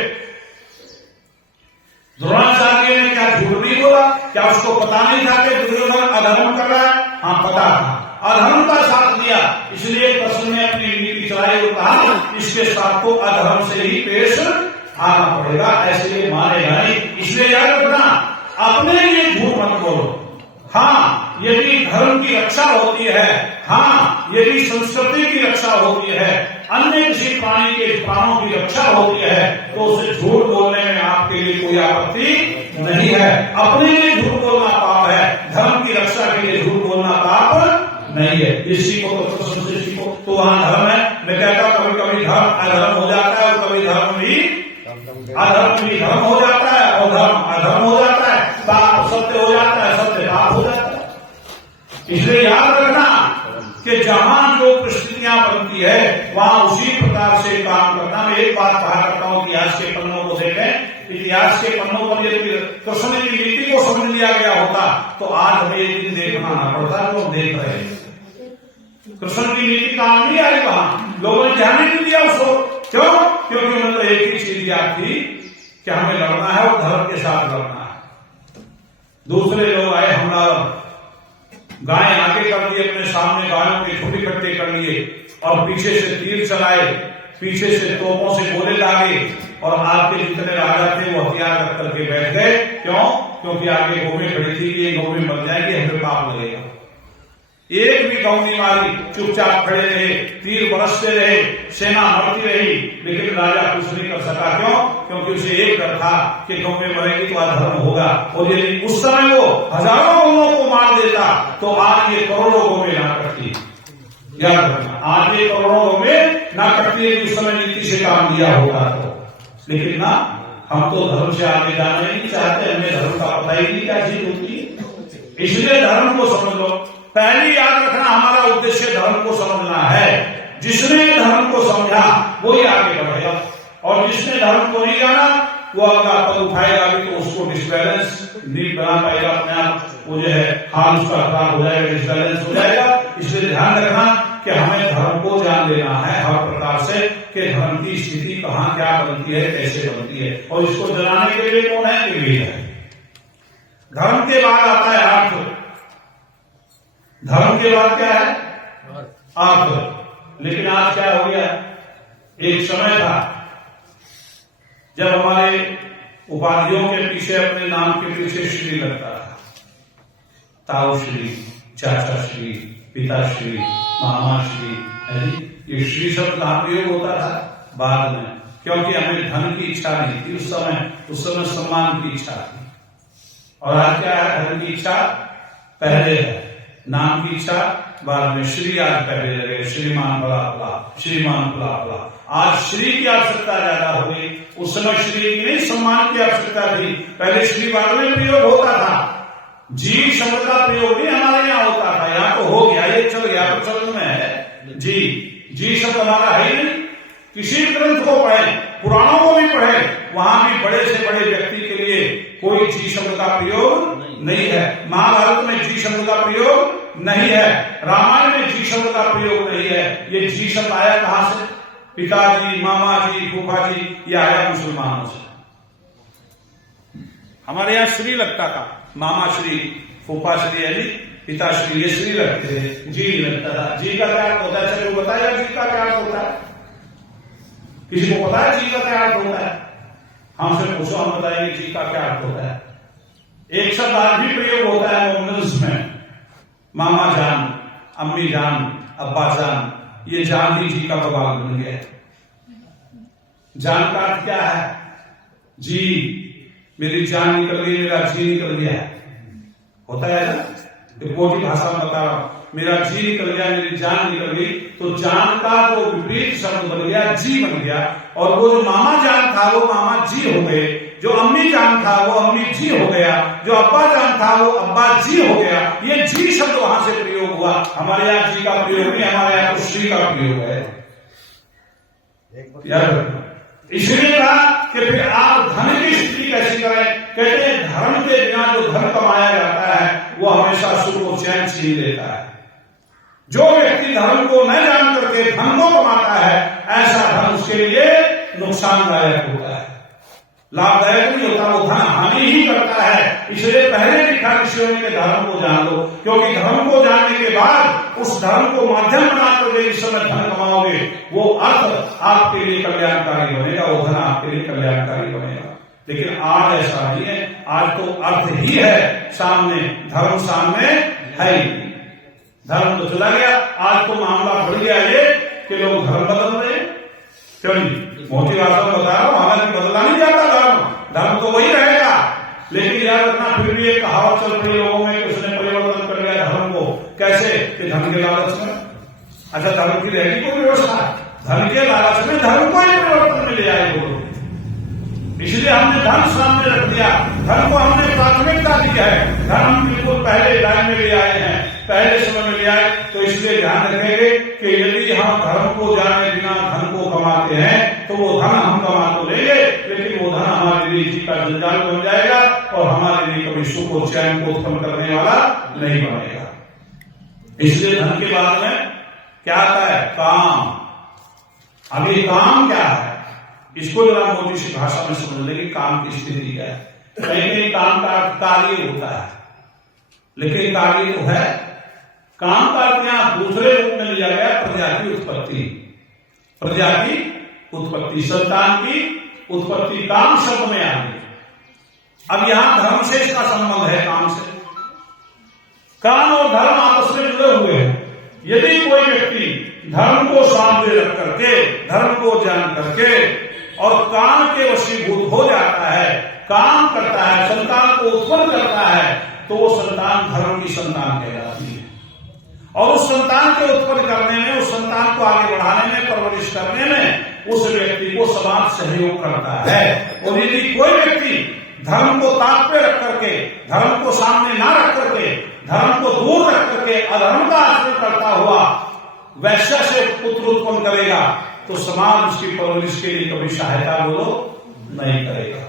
द्रोणाचार्य ने क्या झूठ नहीं बोला? क्या उसको पता नहीं था कि दुर्योधन अधर्म कर रहा है? हाँ पता था, अधर्म का साथ दिया, इसलिए कृष्ण ने अपनी नीति चलाई और कहा इसके साथ तो अधर्म से ही पेश आना पड़ेगा, ऐसे मानेगा नहीं। इसलिए याद रखना, अपने लिए झूठ मत बोलो। हाँ यदि धर्म की रक्षा होती है, हाँ यदि संस्कृति की रक्षा होती है, अन्य किसी प्राणी के प्राणों की रक्षा होती है, तो उसे झूठ बोलने में आपके लिए कोई आपत्ति नहीं है। अपने लिए झूठ बोलना पाप है, धर्म की रक्षा के लिए झूठ बोलना पाप नहीं है। इसी को तो कृष्ण से सीखो। तो वहां धर्म है। मैं कहता हूं कभी कभी धर्म अधर्म हो जाता है और कभी धर्म भी अधर्म भी धर्म हो जाता है और धर्म अधर्म हो जाता है, पाप सत्य हो जाता है, सत्य पाप हो जाता है। इसलिए याद रखना कि जहां जो परिस्थितियां बनती है वहां उसी प्रकार से काम करना। मैं एक बात कहा करता हूं, इतिहास के पन्नों को देखें, इतिहास के पन्नों पर यदि कृष्ण की नीति को समझ लिया गया होता तो आज हमें एक दिन देखना ना पड़ता जो देख रहे हैं। कृष्ण की नीति काम नहीं आई, वहां लोगों ने ध्यान नहीं दिया उसको। क्यों? क्योंकि उन्होंने तो एक ही चीज याद थी कि हमें लड़ना है और धर्म के साथ लड़ना है। दूसरे लोग आए हमलावर, गाय आगे कर दिए, अपने सामने गायों के झुंड इकट्ठे कर लिए और पीछे से तीर चलाए, पीछे से तोपों से गोले दागे और आपके जितने राजा थे वो हथियार रख करके बैठ गए। क्यों? क्योंकि आगे गौवें खड़ी थी कि ये गौवें मर जाएंगी, हमें पाप लगेगा। एक भी गौ नहीं मारी, चुपचाप खड़े रहे, तीर बरसते रहे, सेना मरती रही, लेकिन राजा कुछ नहीं कर सका। क्यों? क्योंकि उसे एक डर था कि गौवें मरेगी तो अधर्म होगा। और यदि उस समय वो हजारों गौओं को मार देता तो आज ये करोड़ों गौवें ना करती। याद रखना, आज ये करोड़ों गौवें ना करती है, उस समय नीति से काम दिया होता तो। लेकिन ना, हम तो धर्म से आगे जाना नहीं चाहते, हमें धर्म का पता ही नहीं क्या चीज होती है। इसलिए धर्म को समझ लो। पहली याद रखना, हमारा उद्देश्य धर्म को समझना है। जिसने धर्म को समझा वही आगे बढ़ेगा, और जिसने धर्म को नहीं जाना वो अगला पद उठाएगा भी तो उसको डिसबैलेंस नहीं बना पाएगा, अपने आप वो जो है हाल उसका खराब हो जाएगा, डिसबैलेंस हो जाएगा। इसलिए ध्यान रखना कि हमें धर्म को जान लेना है हर प्रकार से कि धर्म की स्थिति कहाँ क्या बनती है, कैसे बनती है, और इसको जलाने के लिए कौन है? वेद है। धर्म के बाद आता है अर्थ। धर्म के बाद क्या है? अर्थ। लेकिन आज क्या हो गया? एक समय था जब हमारे उपाधियों के पीछे, अपने नाम के पीछे श्री लगता था। ताऊ श्री, चाचा श्री, पिताश्री, मामा श्री। ये श्री शब्द का प्रयोग होता था बाद में, क्योंकि हमें धन की इच्छा नहीं थी उस समय सम्मान की इच्छा थी। और आज क्या है? धन की इच्छा पहले है, नाम की इच्छा बाद में। श्री आज पहले लगे, श्रीमान बला बला, श्रीमान बला बला। आज श्री की आवश्यकता ज्यादा हो गई। उस समय श्री की नहीं, सम्मान की आवश्यकता थी। पहले श्री बाद में प्रयोग होता था, जी शब्द का प्रयोग नहीं हमारे यहाँ होता था। यहाँ तो हो गया, ये चल गया, प्रचलन में है जी शब्द हमारा है ही नहीं। किसी ग्रंथ को पढ़े, पुराणों को भी पढ़े, वहां भी बड़े से बड़े व्यक्ति के लिए कोई जी शब्द का प्रयोग नहीं है। महाभारत में जी शब्द का प्रयोग नहीं है, रामायण में जी शब्द का प्रयोग नहीं है। ये जी शब्द आया कहां से? पिताजी, मामा जी, फूफा जी, ये आया मुसलमानों से। हमारे यहाँ श्री लगता था, मामा श्री, फूफा श्री, यानी पिताश्री, ये श्री लगते थे, जी लगता था। जी का क्या अर्थ होता है? चलो बताया जी का क्या अर्थ होता है? किसी को पता है जी का क्या अर्थ होता है? हमसे पूछो, हम बताएंगे जी का क्या अर्थ होता है। एक शब्द आज भी प्रयोग होता है मोमिनल्स में, मामा जान, अम्मी जान, अब्बा जान। ये जान ही जी का बवाल बन गया। जान का अर्थ क्या है? जी, मेरी जान निकल गई, मेरा जी निकल गया, होता है ना? कोटी भाषा में बता रहा हूं, मेरा जी निकल गया, मेरी जान निकल गई। तो जान का जो विपरीत शब्द बन गया, जी बन गया। और वो जो मामा जान था वो मामा जी हो गए, जो अम्मी जान था वो अम्मी जी हो गया, जो अब्बा जान था वो अब्बा जी हो गया। ये जी शब्द वहां से प्रयोग हुआ। हमारे यहाँ जी का प्रयोग नहीं, हमारे यहाँ तो श्री का प्रयोग है। इसलिए कहा कि फिर आप धन की स्थिति कैसी करें? कहते हैं धर्म के बिना जो धन कमाया जाता है वो हमेशा सुख और चैन छीन लेता है। जो व्यक्ति धर्म को न जान करके धन को कमाता है, ऐसा धन उसके लिए नुकसानदायक होता है, लाभदायक नहीं होता, वो धन हानि ही करता है। इसलिए पहले लिखा ऋषियों ने धर्म को जान लो, क्योंकि धर्म को जानने के बाद उस धर्म को माध्यम बनाकर जिस समय धन कमाओगे वो अर्थ आपके लिए कल्याणकारी बनेगा, वो धन आपके लिए कल्याणकारी बनेगा। लेकिन आज ऐसा नहीं है, आज तो अर्थ ही है सामने, धर्म सामने है ही। धर्म तो चला गया। आज तो मामला बढ़ गया ये कि लोग धर्म बदल रहे हैं। क्यों नहीं? मोटी बातों में बता रहा हूं, हालांकि बदला नहीं जाता धर्म, धर्म तो वही रहेगा। लेकिन याद रखना, फिर भी एक कहावत चल रही लोगों में कि उसने परिवर्तन कर लिया धर्म को। कैसे? कि धन के लालच में। अच्छा, धर्म की रहेगी कोई व्यवस्था? धन के लालच में धर्म को ही परिवर्तन में ले आए लोग। इसलिए हमने धन सामने रख दिया, धन को हमने प्राथमिकता दी है। धन हम बिल्कुल पहले लाइन में ले आए हैं, पहले समय में ले आए। तो इसलिए ध्यान रखेंगे कि यदि हम धर्म को जाने बिना धन को कमाते हैं तो वो धन हम कमा तो लेंगे, लेकिन वो धन हमारे लिए जी का जंजाल बन जाएगा और हमारे लिए कभी सुख और चैन को उत्पन्न करने वाला नहीं बनेगा। इसलिए धन के बाद में क्या आता है? काम। अब ये काम क्या है, इसको जरा मोटी सी भाषा में समझ लेंगे। काम की स्थिति क्या है? कहीं काम का कार्य होता है, लेकिन कार्य तो है। काम का अर्थ यहां दूसरे रूप में लिया गया, प्रजा की उत्पत्ति। प्रजा की उत्पत्ति, संतान की उत्पत्ति काम शब्द में आ गई। अब यहां धर्म से इसका संबंध है, काम से। काम और धर्म आपस में जुड़े हुए हैं। यदि कोई व्यक्ति धर्म को सामने रख करके, धर्म को जान करके और काम के वशीभूत हो जाता है, काम करता है, संतान को उत्पन्न करता है, तो वो संतान धर्म की संतान कहलाती है। और उस संतान के उत्पन्न करने में, उस संतान को आगे बढ़ाने में, परवरिश करने में उस व्यक्ति को समाज सहयोग करता है। और यदि कोई व्यक्ति धर्म को ताक पे रख करके, धर्म को सामने ना रख करके, धर्म को दूर रख करके अधर्म का आचरण करता हुआ वैश्य से पुत्र उत्पन्न करेगा, तो समाज उसकी परवरिश के लिए कभी सहायता बोलो नहीं करेगा।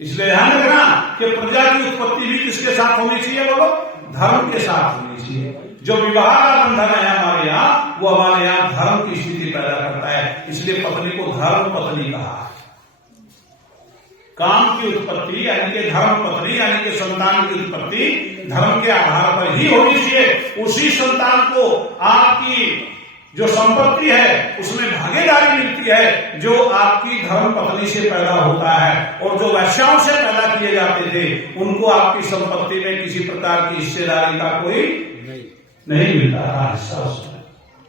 इसलिए ध्यान रखना कि प्रजा की उत्पत्ति भी किसके साथ होनी चाहिए? बोलो, धर्म के साथ होनी चाहिए। जो विवाह का बंधन है हमारे यहाँ, वो हमारे यहाँ धर्म की स्थिति पैदा करता है। इसलिए पत्नी को धर्म पत्नी कहा। काम की उत्पत्ति यानी कि धर्म पत्नी यानी कि संतान की उत्पत्ति धर्म के आधार पर ही होनी चाहिए। उसी संतान को आपकी जो संपत्ति है उसमें भागीदारी मिलती है जो आपकी धर्म पत्नी से पैदा होता है, और जो वैश्याओं से पैदा किए जाते थे उनको आपकी संपत्ति में किसी प्रकार की हिस्सेदारी का कोई नहीं मिलता था हिस्सा उसमें।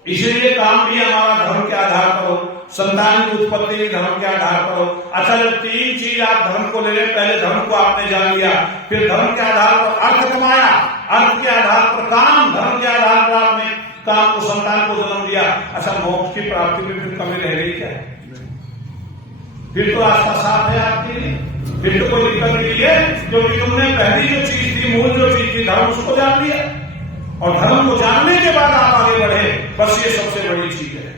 इसलिए काम भी हमारा धर्म के आधार पर हो, संतान की उत्पत्ति भी धर्म के आधार पर हो। अच्छा, जब तीन चीज आप धर्म को ले लें, पहले धर्म को आपने जान लिया, फिर धर्म के आधार पर अर्थ कमाया, अर्थ के आधार पर काम, धर्म के आधार पर आपने काम को संतान को जन्म दिया। अच्छा, मोक्ष की प्राप्ति में फिर कमी रह गई क्या? फिर तो रास्ता साफ है आपके लिए, फिर तो कोई दिक्कत नहीं है, क्योंकि तुमने पहली जो चीज थी, मूल जो चीज थी, धर्म, उसको जान लिया, और धर्म को जानने के बाद आप आगे बढ़े, बस ये सबसे बड़ी चीज है।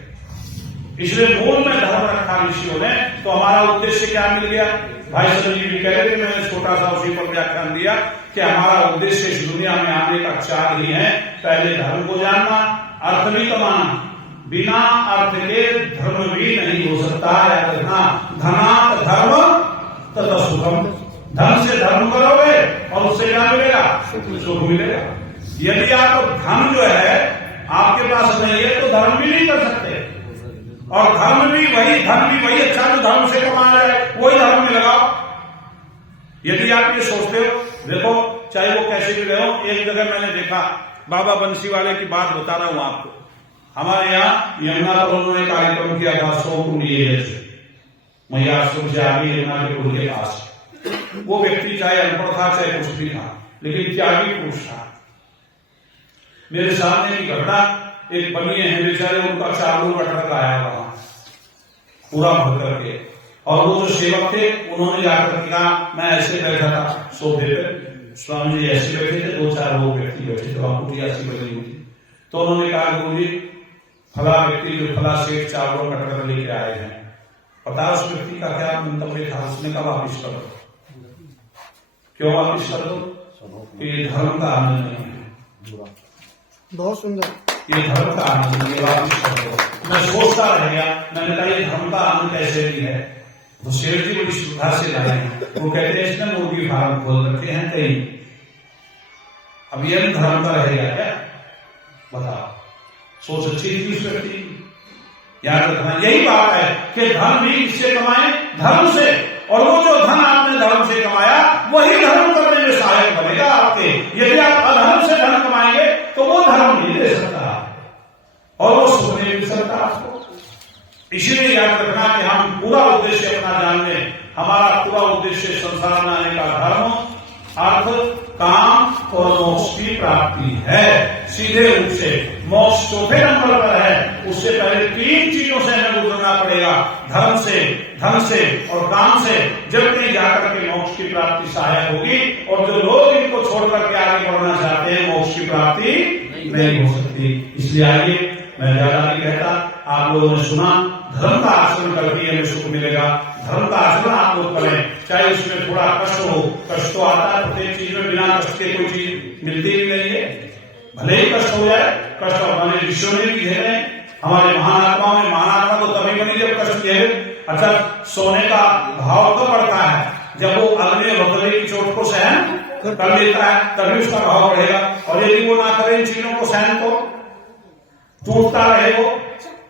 इसलिए मूल में धर्म रखा ऋषियों ने, तो हमारा उद्देश्य क्या मिल गया? भाई संजीव जी कह रहे थे, मैंने छोटा सा उसी पर व्याख्यान दिया कि हमारा उद्देश्य इस दुनिया में आने का 4 ही है। पहले धर्म को जानना, अर्थ भी कमाना, बिना अर्थ के धर्म भी नहीं हो सकता। याद रखना, धनात् धर्म तथा सुखम, धन से धर्म करोगे और उससे क्या मिलेगा? सुख मिलेगा। यदि आप धन जो है आपके पास नहीं है तो धर्म भी नहीं कर सकते, और धर्म भी वही, धन भी वही अच्छा जो धर्म से कमाया जाए, वही धर्म में लगाओ। यदि आप ये सोचते हो, देखो चाहे वो कैसे भी रहे हो, एक जगह मैंने देखा, बाबा बंसी वाले की बात बता रहा हूं आपको, हमारे यहाँ यमुना पर उन्होंने कार्यक्रम किया था 100 कुंड से, मैया आश्रम से आगे यमुना के कुंड के पास। वो व्यक्ति चाहे अनपढ़ था चाहे कुछ भी था, लेकिन त्यागी पुरुष था। मेरे सामने की घटना, एक बनिए हैं बेचारे, उनका 4 लोग अटक आया वहां पूरा भर करके, और वो जो सेवक थे उन्होंने जाकर कहा, मैं ऐसे बैठा था सोफे पे, स्वामी जी ऐसे बैठे थे, 2-4 लोग व्यक्ति बैठे थे, वहां कुटिया सी बनी हुई थी। तो उन्होंने कहा, गुरु जी फला व्यक्ति जो फला सेठ 4 लोग अटक लेके आए हैं, पता उस व्यक्ति का क्या मंतव्य था? उसने कहा वापिस कर दो। क्यों वापिस कर दो? ये धर्म का आनंद नहीं है। बहुत सुंदर, ये धर्म का आनंद नहीं है। मैं सोचता रह गया, मैंने कहा ये धर्म का आनंद कैसे भी है? तो शेर जी बड़ी श्रद्धा से लाए, वो कहते हैं इसने मुर्गी फार्म खोल रखे हैं कहीं, अब ये धर्म का रहेगा क्या? बताओ, सोच अच्छी थी उस व्यक्ति की। याद रखना, यही बात है कि धन भी किससे कमाए? धर्म से, और वो जो धन आपने धर्म से कमाया वही धर्म करने में सहायक बनेगा आपके। यदि आप अधर्म से धन कमाएंगे तो वो धर्म नहीं दे सकता और वो सुख नहीं मिल सकता आपको। इसलिए याद रखना कि हम पूरा उद्देश्य अपना जान लें। हमारा पूरा उद्देश्य संसार में आने का धर्म, अर्थ, काम और मोक्ष की प्राप्ति है। सीधे रूप से मोक्ष चौथे नंबर पर है, उससे पहले 3 चीजों से हमें गुजरना पड़ेगा, धर्म से, धन से और काम से, जब कहीं जाकर के मोक्ष की प्राप्ति सहायक होगी। और जो लोग इनको छोड़कर के आगे बढ़ना चाहते हैं, मोक्ष की प्राप्ति नहीं हो सकती। इसलिए आइए, मैं ज्यादा नहीं कहता, आप लोगों ने सुना, धर्म का आचरण करके हमें सुख मिलेगा। धर्म का आचरण आप लोग करें, चाहे उसमें थोड़ा कष्ट हो, कष्ट तो आता है प्रत्येक चीज में, बिना कष्ट के कोई चीज मिलती भी नहीं है। भले ही कष्ट हो जाए, कष्ट हमारे ऋषियों ने भी झेले, हमारे महात्माओं ने, महात्मा तो तभी बनी जब कष्ट झेले। अच्छा, सोने का भाव कब बढ़ता है? जब वो अग्नि भगवती की चोट को सहन कर लेता है, तभी उसका भाव बढ़ेगा। और यदि वो ना करे इन चीजों को सहन, तो टूटता रहे वो,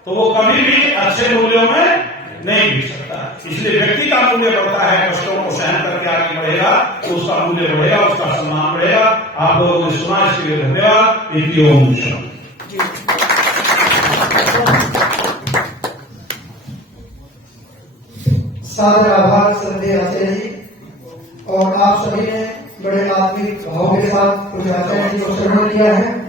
तो वो कभी भी अच्छे मूल्यों में नहीं बिक सकता। इसलिए व्यक्ति का मूल्य बढ़ता है, कष्टों को सहन करके आगे बढ़ेगा तो उसका मूल्य बढ़ेगा, उसका सम्मान बढ़ेगा। आप लोगों ने सुना, इसके लिए धन्यवाद। ओम शांति। सादर आभार श्रद्धेय आचार्य जी, और आप सभी ने बड़े आत्मिक भाव के साथ कुछ आचार्य जी को श्रवण किया है।